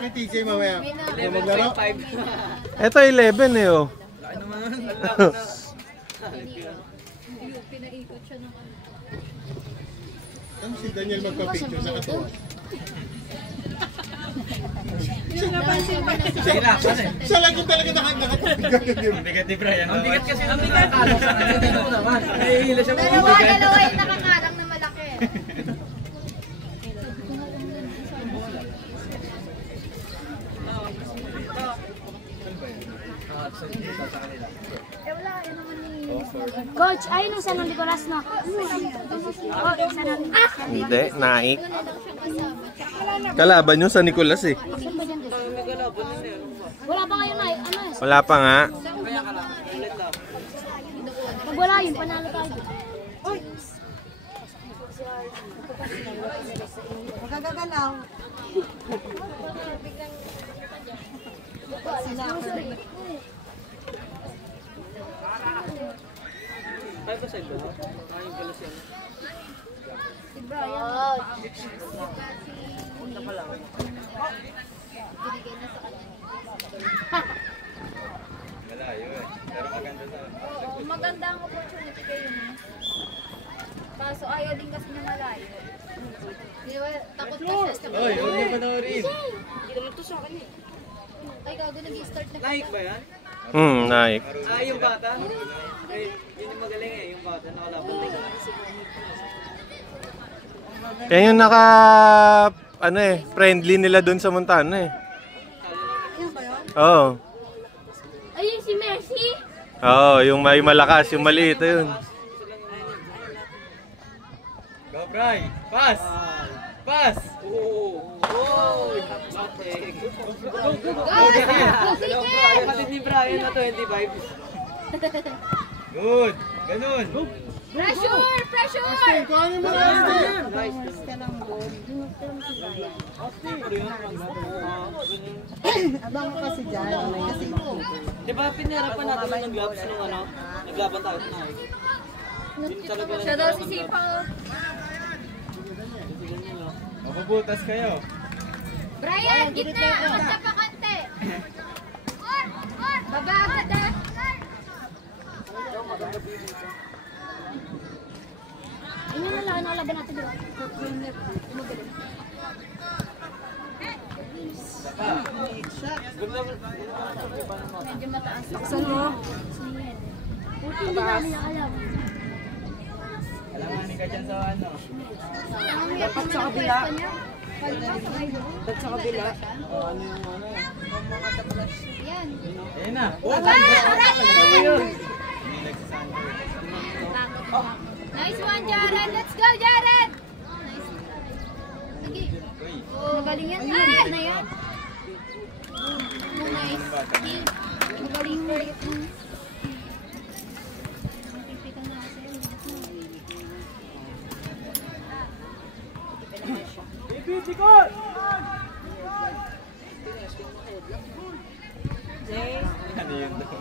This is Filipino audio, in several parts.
kay TJ mamaya. Maglaro? Ito 11 eh oh. Pinaikot siya ng ano. Ano si Daniel magpa-picture sa katuwa? Siya lang yung talaga nakapagpigyan. Ang bigat ni Brian. Ang bigat kasi ang bigat. Dalawa yung nakakalang na malaki. Coach, ayun yung San Nicolas na. Hindi, naik. Kalaban yung San Nicolas eh. Wala pa ngayon na ano eh. Wala pa nga. Pag wala yun, panalo tayo. Magagagalaw. Ay, ba sa'yo? Ay, pala siya. Si Brian. Punta pa lang. Binigay na sa kanya. Malayo eh. Pero maganda sa... Oo, maganda ang opportunity kayo niya. Kaso ayaw din kasi na malayo. Di ba, takot ka siya sa Oy, huwag niyo panoorin. Hindi naman to sa akin eh. Ay, gago, nag-start na Like ba yan? Naik. Ah, yung bata? Eh, yun yung magaling eh, yung bata. Nakalaban din. Yan yung naka ano eh, friendly nila doon sa Montana eh. Oo. Ayun si Messi. Oo, yung may malakas, yung maliit yun. Go, Bri! Pass! Pass! Oo! Oh! Kapatid ni Brian na 25. Good! Ganun! Pressure! Pressure! Kuhanin mo na Austin! Abang ko kasi dyan. Kasi Di ba pinirapan natin ng gloves nung ano? Naglaban tayo na. Siya daw si Sipa. Mapabutas kayo. Brian, gitna! Kanta pa kante! Baba agad ah! Yun yung nalakan na laban natin dito. Medyo mataas. Laksan mo. Hindi namin alam. Alanganin ka dyan sa ano. Dapat sa kabila. Dapat sa kabila. Ano yung ano eh. Yan. Ayun na. Nice one, Jared! Let's go, Jared! Nice. Sige. Magaling yan. Ah! Na yan. Nice. Magaling mo ulit. Magpipitan na kasi. Ibitikot! Ano yun daw?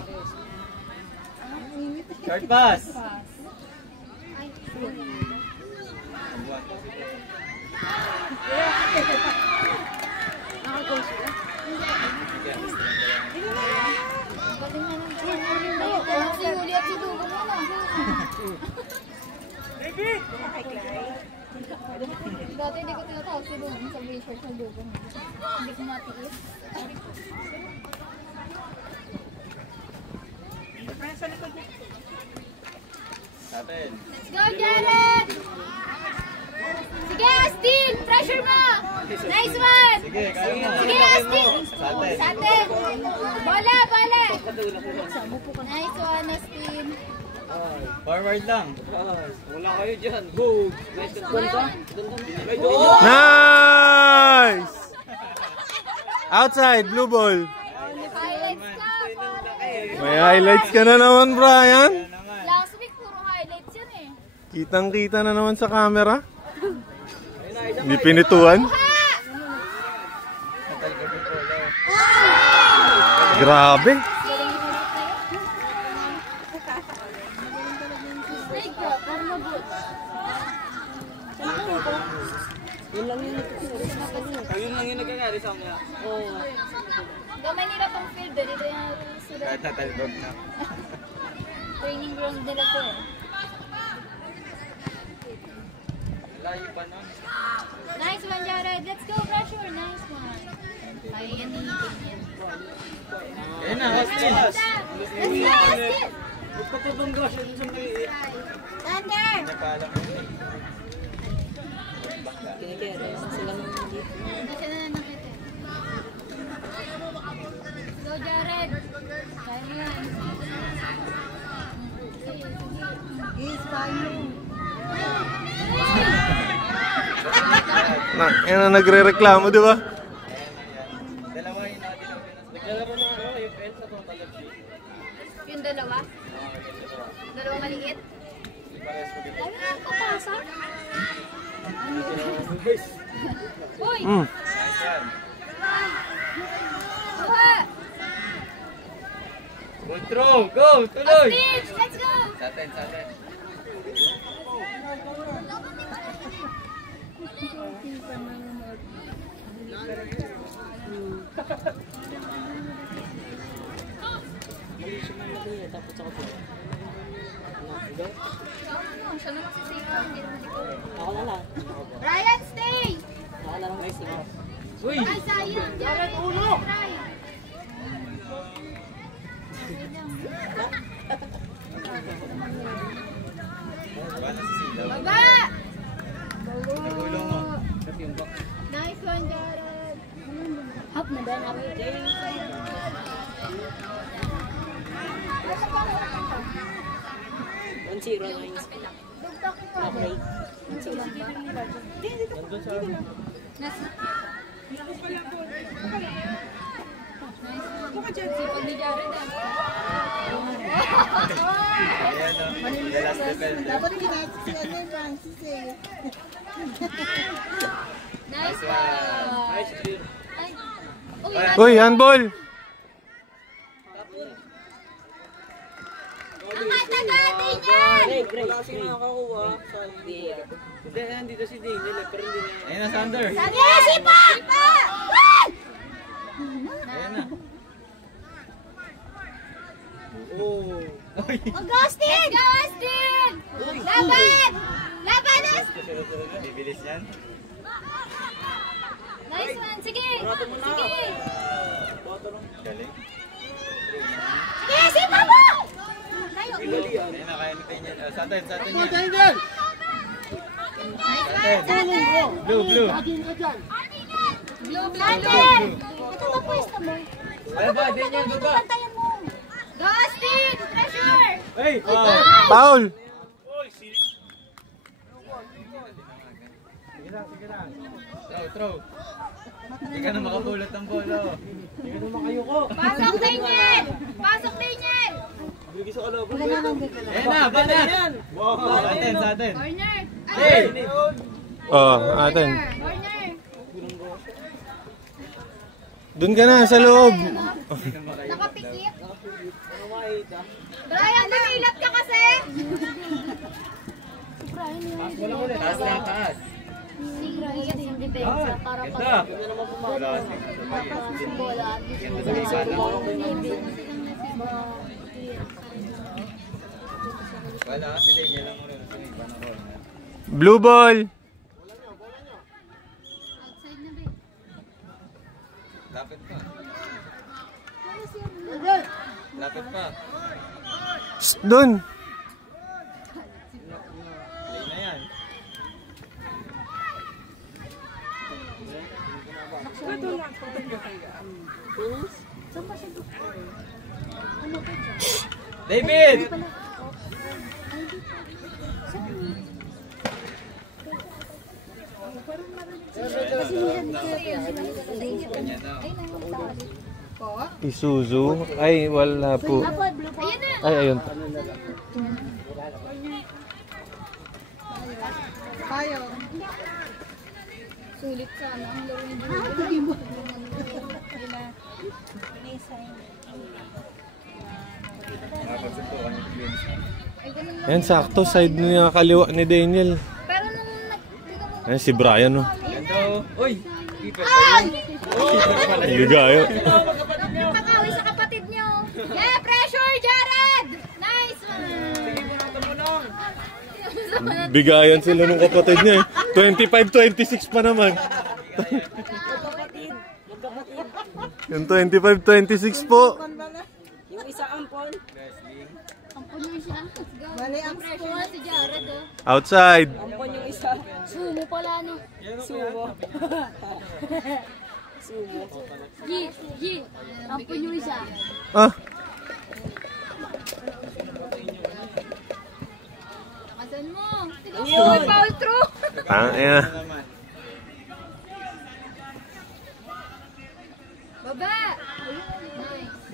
Short pass! Nakagoal sila. Galing na ng sinuli at sinugo mo na. Dati hindi ko tinatawag si Ruben sa research ng dugo mo. Hindi ko matiis. Atin. Let's go, Jared! Sige, Astin! Pressure mo! Nice one! Sige, kaya mo. Sige, Astin! Sate. Sate! Bola, bola! Nice one, Astin! Forward lang. Wala kayo dyan. Go! Nice ganda. Nice! Outside, blue ball. Highlights ka! May highlights ka na naman, Brian. Last week, puro highlights yan eh. Kitang-kita na naman sa camera. Hindi pinituan. Grabe. Snake bro, para mabot. Ayun lang yung nagkakari sa mga. Gamay nila pang field, dito yung sila. Kahit natalbog na. Training ground nila to eh. Layo pa nun. Nice one, Jared. Let's go, pressure. Nice one. Kaya yan ni Daniel. Ayun na, Austin. Let's go, Austin! Magpapabangga siya dun sa maliit. Thunder! Hindi pa alam mo eh. Hindi siya na nakita. Go, Jared! Kaya mo yan. Is fine. Yan ang nagre-reklamo, di ba? Dalawa yun natin. Naglalaro na ako, yung pen sa total of sheet. Yung dalawa? Dalawa maliit? Pares ko dito. Ay, nakakapasa. Uy! Nice yan. Kuha! Good throw! Go! Tuloy! Stitch! Let's go! Sa atin, sa atin. Siya naman si Siko. Hindi naman ikaw. Ryan, stay! Uy! Ay, sayang. Jared, ulo! Try. Bala si Silaw. Baba! Nagulong mo. Nice one, Jared. Hop na ba na? 1-0 na yung Dugtong ko. okay. Nandun sa... Nasa. Sipag ni Jared ah. Ayan o. The last defender. Dapat ginasa si ano yung Francis eh. Nice one. Nice clear. Ay. Uy, handball! Nakatagati niyan! Wala kasi nakakakuha. Hindi, nandito si Daniel eh, pero hindi na. Ayun na, Thunder. Sige, sipak! Ayan na. Oh. Uy. Augustin! Let's go, Austin! Laban! Laban, Austin! Sunod-sunod na, bibilis yan. Nice one! Sige! Sige! Galing. Sige, sipak mo! Tayo! Ayun na, kaya ni Daniel. Sa atin yan. Daniel! Nice one! Sa atin! Blue, blue. Laging ka dyan. Blue, blue! Ito ba pwesto mo? Baba, Daniel, baba. Pantayan mo. Go, Austin! Pressure! Hey! Foul! Throw. Hindi ka na makapulot ng bolo. Pasok, Daniel! Pasok, Daniel! Ayun na, banat! Sa atin. Corner! Hey! Oh, atin. Corner! Doon ka na, sa loob. Nakapikit! Brian, lumilat ka kasi! Taas na, taas. Si Ryan yung depensa para Ganda! pag Wala kasi. yung bola. Ganda sa isa na. Wala kasi Daniel lang muna sa iba na ball. Blue ball! Outside na ba? Lapit pa. Lapit pa. Doon! Play na yan. David! Ganyan na. Isuzu. Ay, wala po. Ayan na! Ay, ayun. Tayo. Sulit sana ang laro ni Nakapagsuntukan yung Twins. Ay, ganun lang. Ayan, sakto. Side niya kaliwa ni Daniel. Pero nung nag... Ayan, si Brian, oh. Ganda oh. Uy! Keeper pa yun. Bigayo. Pakawi sa kapatid nyo. Yeah, pressure, Jared! Nice one! Bigayan sila nung kapatid niya eh. 25-26 pa naman. Yung 25-26 po. Yung isa ampon. Ampun mo siya. Mali ang Pressure na si Jared, oh. Outside. ampon yung isa. Sumo pala, no? Sumo. Sumo. G. Ampun yung isa. Ah, Kasan mo? Tignan mo, may foul through. tangina. Baba!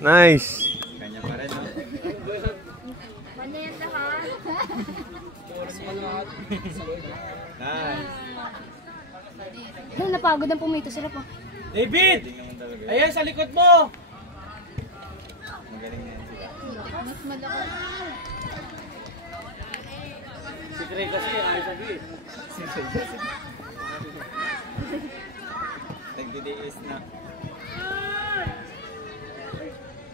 Nice. Nice. Kanya pa rin, no? Manya yan lahat. Nice. Ay, napagod ang pumito sila po. David! Ayan, sa likod mo! Magaling na yan sila. Mas malaki. Si Trey kasi, ayaw sabihin. Si Trey kasi. Nagdidiis na.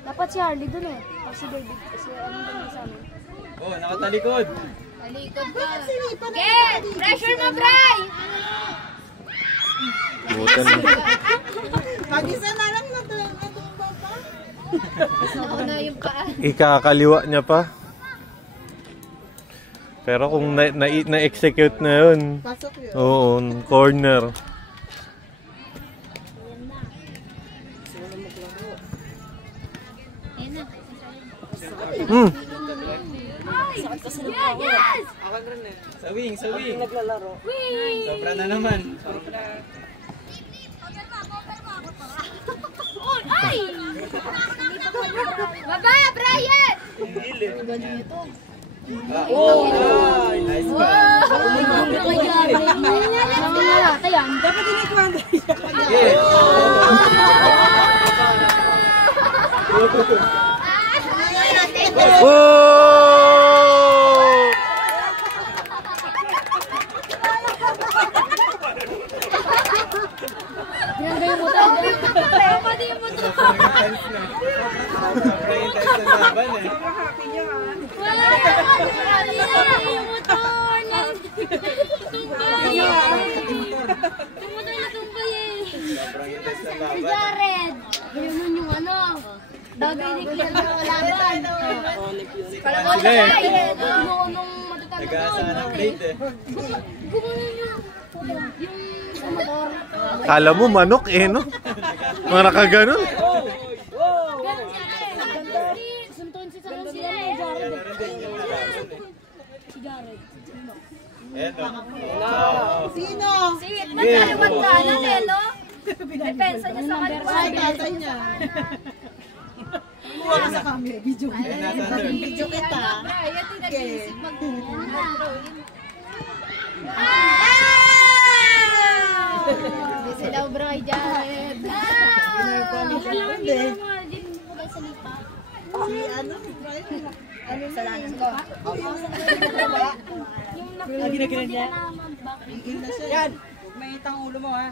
Dapat si Harley dun eh. O si David. Kasi anong dun sa amin. Oh, nakatalikod. Talikod ka. Get! Pressure mo, Bray! Butan na. Mag-isa na lang na ito yung atong baba. Nauna yung paa. Ikakaliwa niya pa. Pero kung na-execute na yun, Pasok yun. oo, corner. Ayan na. Hmm. Yes! Sa wing, sa wing. Naglalaro. Sobra na naman. Ay! Baba, Brian! Ganun ito. Oh! Nice one. Kay Jared. Nangangalata yan. Dapat inikwanda siya. Yeah. Oh! Tinanggal yung motor. Pati yung motor. Sobra intense na laban eh. Happy niya ha. Wala! Yung motor! Tumbay! Yung motor na tumbay eh. Sobrang intense na Si laban. Jared! Yun nun yung ano. Dagi ni Kian na kalaban. Kalaban Sila na eh. tayo. Nung matatanong Nag-aasa ng plate eh. Gumanon yung motor. Kala mo manok eh, no? Mga nakaganon. Ganun siya eh. Suntuin si Jared. Jared. Si Jared. Eto. Sino? Si magkaliwat ka na eh, no? Depensa niya sa kaliwat. Ay, tatay niya. Kumuha ka sa camera. Video ka. Video kita. Brian, tinag-iisip mag-throw-in. Hindi sila ubra kay Jared. Hindi. Hindi mo sa lipa. Si ano? Brian. Ano sa lanan ko? Lagi na ganun niya. Igil na siya. Yan. May itang ulo mo ha.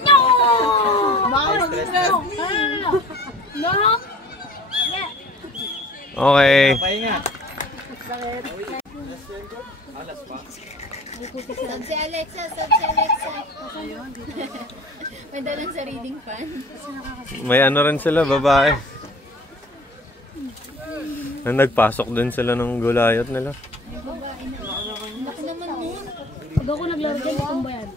No! Baka mag-stress niya. No! Yeah. Okay. Pahinga. Alas pa. Sab si Alexa. May dalang sa reading fan. May ano rin sila, babae. Na nagpasok din sila ng gulayat nila. Laki naman nun. Pag ako naglaro dyan, itumba yan.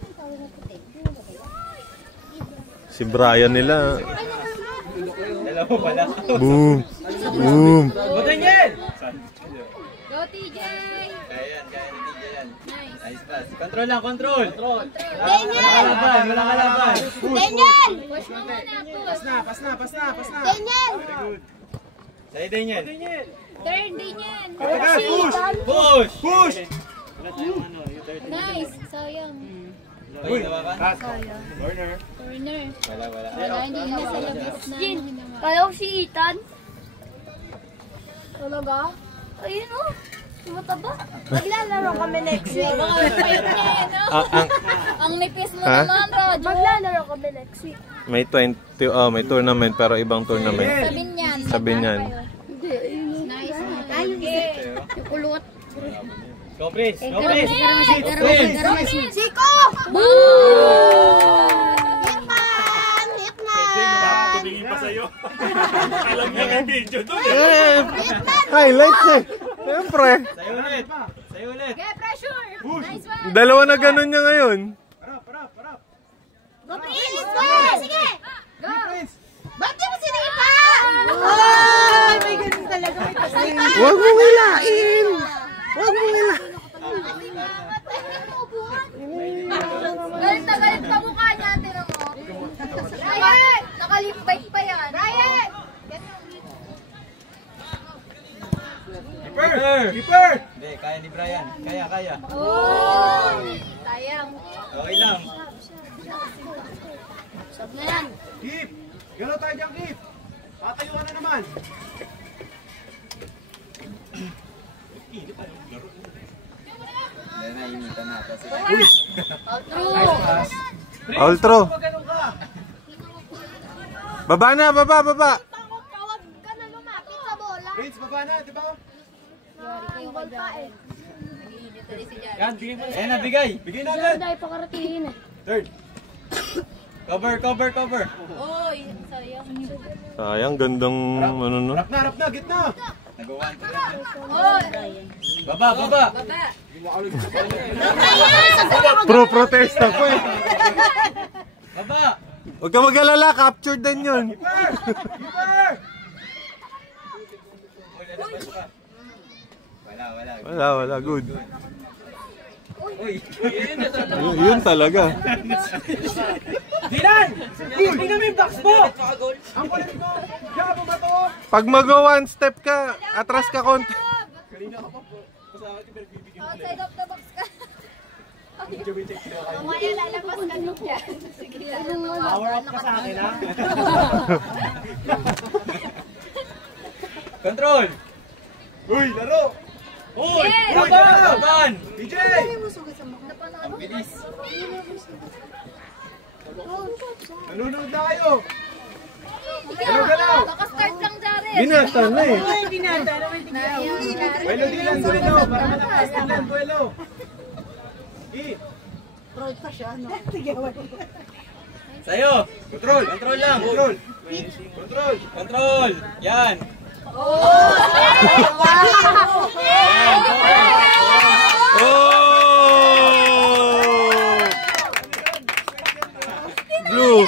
Si Brian nila. Dalawa pala. Boom. Boom. Butin yan! Go, TJ! Kaya yan, kaya ni TJ yan. Nice. Nice pass. Control lang, control! Daniel! Walang kalaban! Daniel! Push mo muna. Push. Daniel! Sa'yo din yan. Turn, Daniel! Push! Push! Nice. Sayang. Uy, nawa ka? Corner. Wala. Wala, hindi na sa labas na. Kala ko si Ethan. Talaga? Ayun o. Mataba. Maglalaro kami next week. Ang nipis mo Ha? naman, Roger. Maglalaro kami next week. May 20, may tournament pero ibang tournament. Sabihin niyan. Sabi niyan. Nice. Yung kulot. Go, Prince! Go, Prince! Siko! Tumingin pa sa'yo. Alam niya yung video doon. Eh, highlights eh. Siyempre. Sa'yo ulit! Sa'yo ulit! Okay, pressure. Nice one. Dalawa na ganun niya ngayon. Go, Prince! Go! Sige! Go. Ba't di mo sinipan? Ay, may ganun talaga. Huwag mong hilain. Huwag mong hilain. Galit na galit pa mukha niya, tinan mo. Ryan! Nakalip bite pa yan. Ryan! Keeper! Keeper! Hindi, kaya ni Brian. Kaya. Oh! Sayang. Okay lang. Sab na yan. Keep! Galaw tayo dyan, Keep! Patayo ka na naman. Hindi, nainitan na. Kasi True. All true. Baba na, baba. Huwag ka na lumapit sa bola. Prince, baba na, di ba? Kayo ka dyan. Nag-iinit ulit si Jan. yan, bigay mo. Ayan na, bigay. Bigyan natin. Dahil pakaratingin eh. Third. Cover. Oy, sayang. Sayang, gandang ano no. Rap na, gitna. Nag-1. Oy! Baba. Baba! Pro-protesta ko eh. Baba. Huwag ka mag-alala, captured din yun. Keeper! Wala. Good. Uy. Yun talaga. Dilan! Tingnan mo yung box mo! Ang kulit mo! Diyan mo ba to? Pag mag-one step ka, atras ka konti. Outside of the box ka. Mamaya lalabas ka nung dyan. Sige lang. Power up ka sa akin, ha? Control. Uy, laro! Uy! Yes! Uy, laro! Laban. DJ! Ang bilis. Nanonood na kayo! Galaw! Nakastart lang, Jared. Binata na eh. Buelo, Dilan, buelo! Para malakas, Dilan, buelo! Sa'yo. Control lang. Control. Yan. Oh! Blue.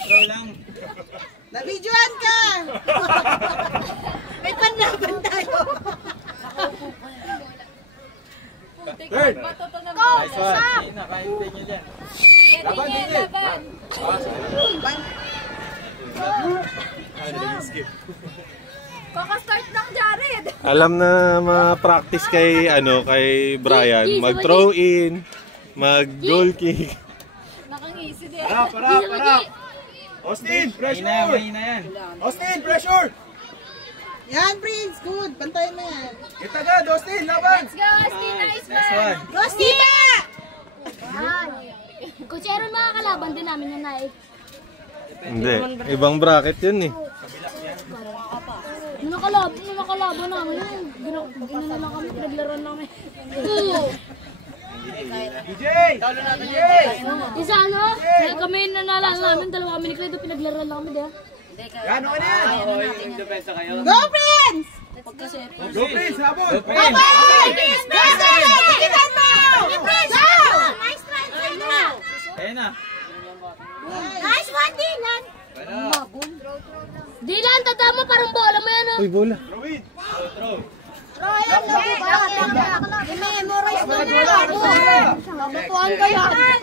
Control lang. Nabidyoan ka! May panlaban tayo. Third! Nice one. Hindi na, kaya nyo dyan. Laban. Kakastart lang, Jared. Alam na ma-practice kay Brian, mag-throw in, mag-goal kick. Nakangisi din. Harap! Austin, pressure! Mahina yan. Austin, pressure! Yan, Prince. Good. Bantayan mo yan. Hit agad, Austin, laban! Let's go, Austin. Nice Nice one. one. Go, Steve! Kung Sharon makakalaban din namin yan eh. Hindi, ibang bracket yun eh. Nung nakalaban namin yun, gina lang kami, naglaruan namin. DJ! Isa kaya kami nanalala namin, dalawa kami ni Credo, pinaglaruan lang kami, diba? Yan, okay na yan! Go, Prince! Go, Prince, habol! Go, Prince. Prince! Tikitan mo! Prince! Go! Nice try, Ayan na. Nice one, Dylan! Wala. Dilan, tata mo, parang bola mo yan, oh. Uy, bola. Throw it! Throw. I-memorize mo na yan. Natutuan ka yan.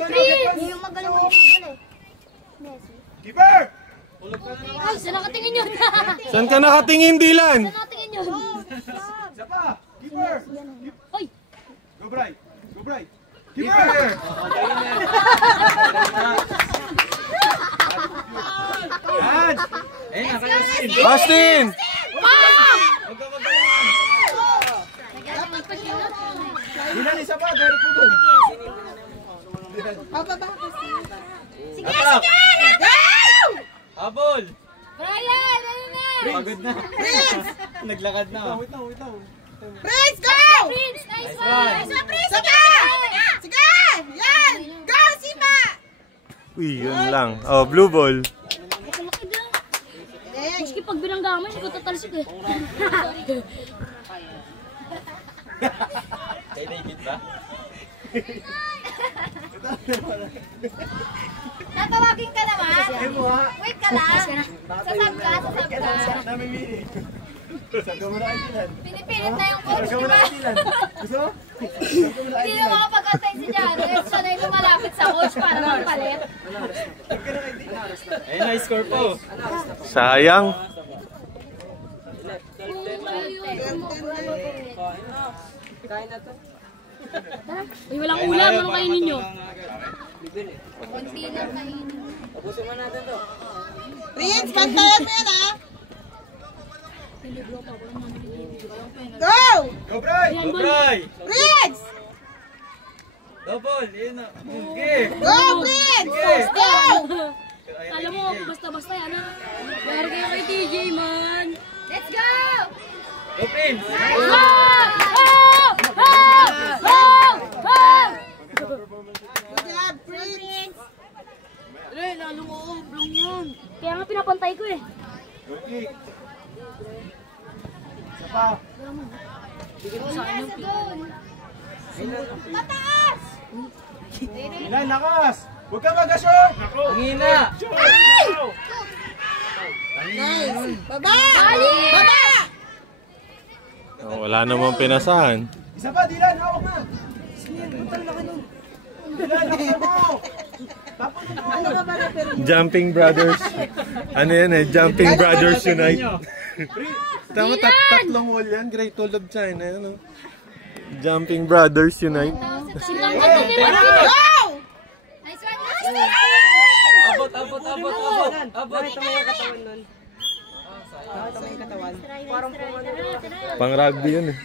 Yung magaling mo yung Keeper! Ay, saan nakatingin yun? Saan ka nakatingin, Dylan? Saan nakatingin yun? Isa pa! Keeper! Hoy! Go, Bri! Keeper! Yan! Ayan na, kayo sin. Austin! Huwag ka magaling. Pababa kasi. Sige, Atak! sige! Go! Habol! Brian, ano na? Pagod na. Prince! Naglakad na. Prince, go! Prince, nice Nice one. one. Nice one, Prince! Sige! Sige! Yan! Go, Sima! Uy, yun lang. Oh, blue ball. Maski pag binanggaman, hindi ko tatalsik eh. Kay David ba? Tatawagin ka naman. Wait ka lang. Sasab ka, sasab ka. Pinipilit na yung coach, di ba? Hindi na makapag-antay si Jared. Siya na yung lumalapit sa coach para magpalit. Ayun na, score po. Sayang. Uy, walang ulam, ano kainin nyo? Kunti lang kainin. Prince, bantayan mo yan, ha? Go! Go, Bray! Yan, ball. Bray! Prince! Double! Yun na. Okay! Go, Prince! Go! Alam mo, basta-basta yan ha. Laro kayo kay TJ man. Let's go! Go, Prince! Oh! Oh! Oh! Oh! Good job, Prince! Kaya nga pinapantay ko eh. Yes, goal! Mataas! Ilan, lakas! Huwag ka mag-ashot! Ang hina! Nice! Baba! Baba! Oh, wala namang pinasahan. Isa pa, Dylan, hawak na! Sige, puntal na ka nun. Dylan, hawak mo! Tapos na mo! Ano ka ba na pero Jumping Brothers. Ano yan eh? Jumping Brothers Unite. Tama, tatlong wall yan. Great Wall of China. Ano? Jumping Brothers Unite. Silang ka to din. Go! Nice one, nice one! Abot, abot, abot, abot! Abot! Pang rugby yun eh.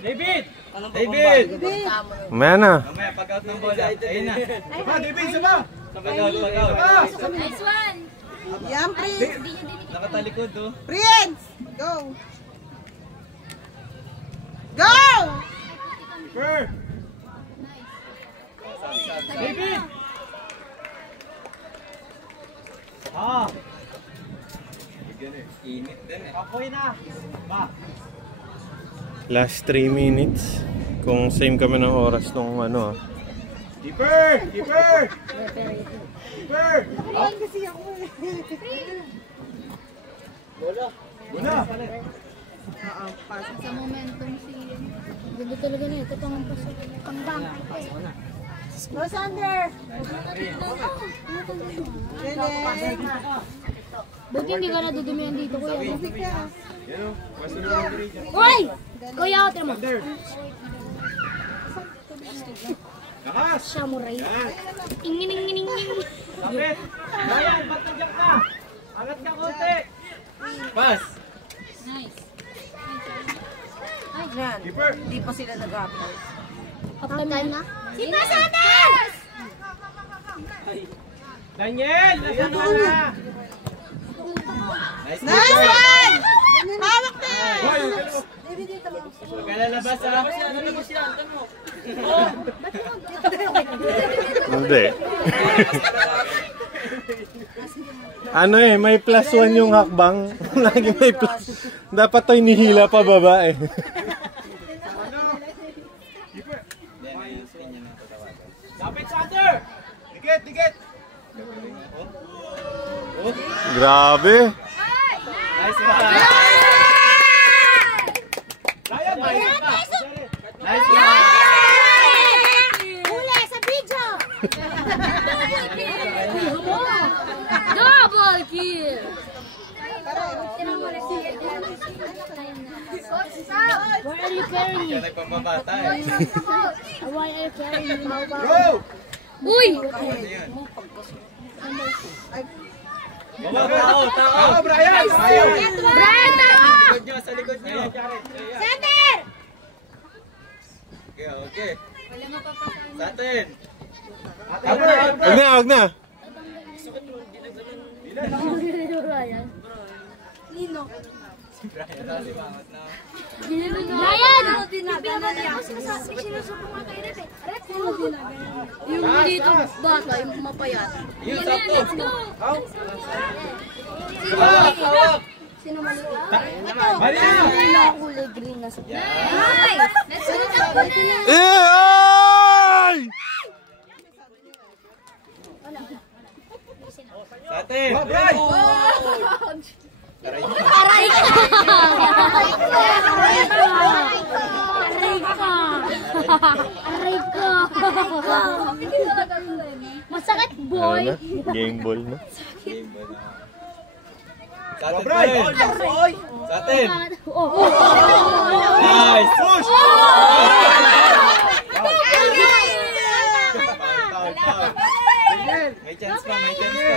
David! David! Mamaya na. Mamaya, pag-out ng bola. Ayun na. Isa pa, David, isa pa! Pag-out, pag-out. Nice one! Yan, Prince! Nakatalikod, oh. Prince! Go! Go!Ker! David! Ah! Init din eh. Apoy na! Ba! Last 3 minutes. Kung same kami ng oras nung ano ah. Keeper! Keeper! Keeper! Ayan kasi ako eh. Una! Sa momentum si... Ganda talaga na ito. Pangambas. Pangbang. Rosander! Buti hindi ka nadudumihan dito kuya. Tubig ka. Uy! Kuya ako, tira mo. Lakas! Samurai. Ingin. Kapit! Ryan, ba't nandiyan ka? Angat ka konti! Pass! Nice. Keeper! Halftime na. Si Pasanas! Daniel! Nasaan ka na? Nice Nice keeper! one! Hawak na! Hoy! Huwag ka lalabas, ha? Hindi. Ano eh, may +1 yung hakbang. Lagi may plus. Dapat to inihila pa baba eh. Lapit sa under! Dikit, dikit! Grabe. Nice one! Ryan, nice pa! Nice one! Huli sa video! Double kill! Coach, stop! Why are you carrying Kaya me? nagpapabata eh. Why are you carrying me? Go! Uy! Ano yun? Tao, tao. Brian! Brian, tama! Likod nyo, sa likod nyo. Center! Okay, okay. Wala mapapasan. Sa atin. Huwag na. Ryan. Nino. Brian! Yung dito bata, yung mapayat. Yun, sakto. Hawak, hawak. Sino man ito? Maria! Yung kulay green na sa Ay! Let's go. Ay! Sa atin. Brian! Aray ka! Aray ka! Masakit, boy! Game ball na. Sa atin. Brian! Sa atin. Oh! Nice. Push! Foul, foul. May chance pa, may chance pa.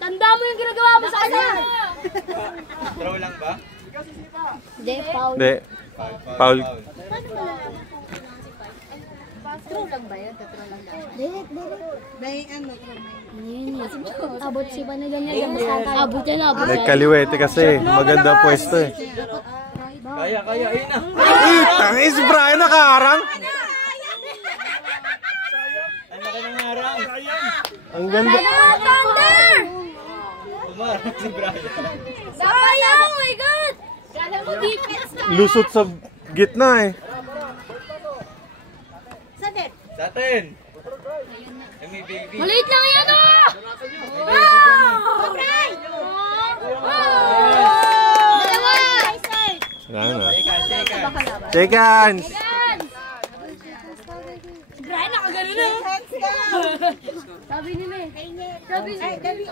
Tanda mo yung ginagawa mo sa kanya! Throw lang ba? Hindi, foul. Hindi. Foul. True lang ba yun? True lang daw. Dahil ano? Abot si ba na ganyan? Abot yan, abot May yan. kaliwete kasi. Maganda pwesto eh. Kaya, kaya. Ayun na. Tangis, Brian nakaharang. Ang laki ng harang. Ang ganda. Thunder! Umarang si Brian. Sayang! Oh my God! Kala mo defense ka. Lusot sa gitna eh. Center! Sa atin. Ay, may baby. Maliit lang yan, oh! Brian! Dalawa! Wala na. Shake hands. Shake hands. Brian, nakagano na. Hands down! Sabi nila eh. Sabi, ay, David,